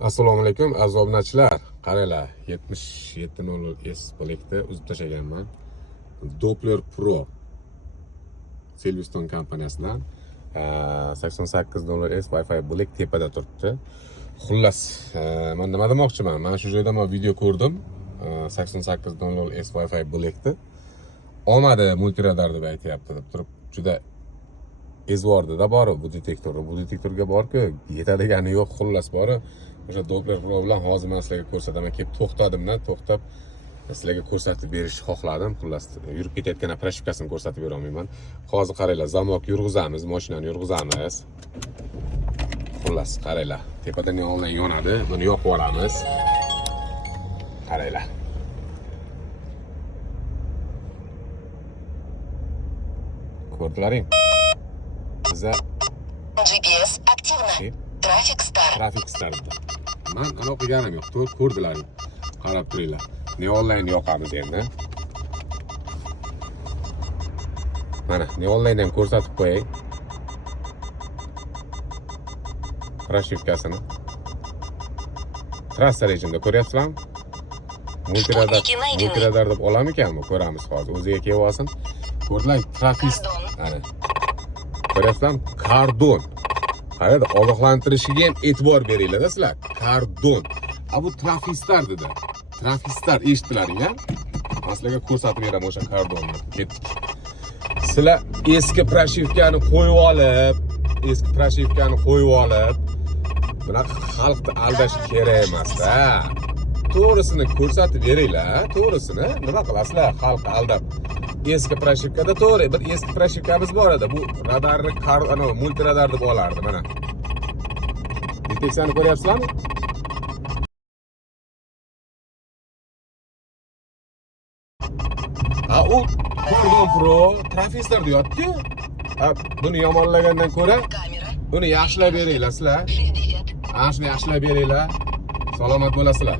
Assalomu alaykum aziz obunachilar. Qaranglar, 7700S Black'da uzib tashlaganman. Doppler Pro Silverstone kompaniyasidan 8800S Wi-Fi Black tepada turibdi. Xullas, men nima demoqchiman? Men shu joyda video ko'rdim. 8800S Wi-Fi Black'ni omadi multiradar deb aytyapti deb turib, juda ezvordida bor bu detektor. Bu detektorga borku, yetadigani yo'q, xullas bor. O'sha Doppler Pro bilan hozir men sizlarga ko'rsataman. Kelib to'xtadimdan, to'xtab sizlarga ko'rsatib berishni xohladim. Xullas, yurib ketayotgan proshivkasini ko'rsatib bera olmayman. Hozir qaranglar, zamok yurg'izamiz, mashinani yurg'izamiz. Xullas, qaranglar, tepadan neonlar yonadi. Buni yoqib olamiz. Qaranglar. Ko'rdilaring? Biza GPS активно. Traffic Star. Traffic Star. Men anaqa qilganim yo'q. To'g'ri ko'rdilaring. Qarab turinglar. Neonlarni yoqamiz endi. Mana, neonlarni ham ko'rsatib qo'yay. Proshivkasini. Trassa rejimda ko'ryapsizlarmi? Multiradar deb olamikanmi? Ko'ramiz hozir. O'ziga kelib olsin. Ko'rdilar, Traffic. Mana. Ko'ryapsizlarmi? Kardon. Qaraydi, ogohlantirishiga ham e'tibor beringlar sizlar. Kardon. Bu Traffic Star dedi. Traffic Star eshitdilaring-a? Men sizlarga ko'rsatib beraman o'sha kardonni. Ketdik. Sizlar eski proshivkani qo'yib olib, bunaqa xalqni aldash kerak emas-da. To'g'risini ko'rsatib beringlar, to'g'risini. Nima qilasizlar xalqni aldab? Eski proshivkada to'g'ri, bir eski proshivkamiz bor edi. Bu radarni multiradar deb olardi mana. Deteksiyani ko'ryapsizlarmi? U Kordon Pro Traffic Star deyapti. Buni yomonlagandan ko'ra, buni yaxshilab beringlar sizlar. Shuni yaxshilab beringlar. Salomat bo'lasizlar.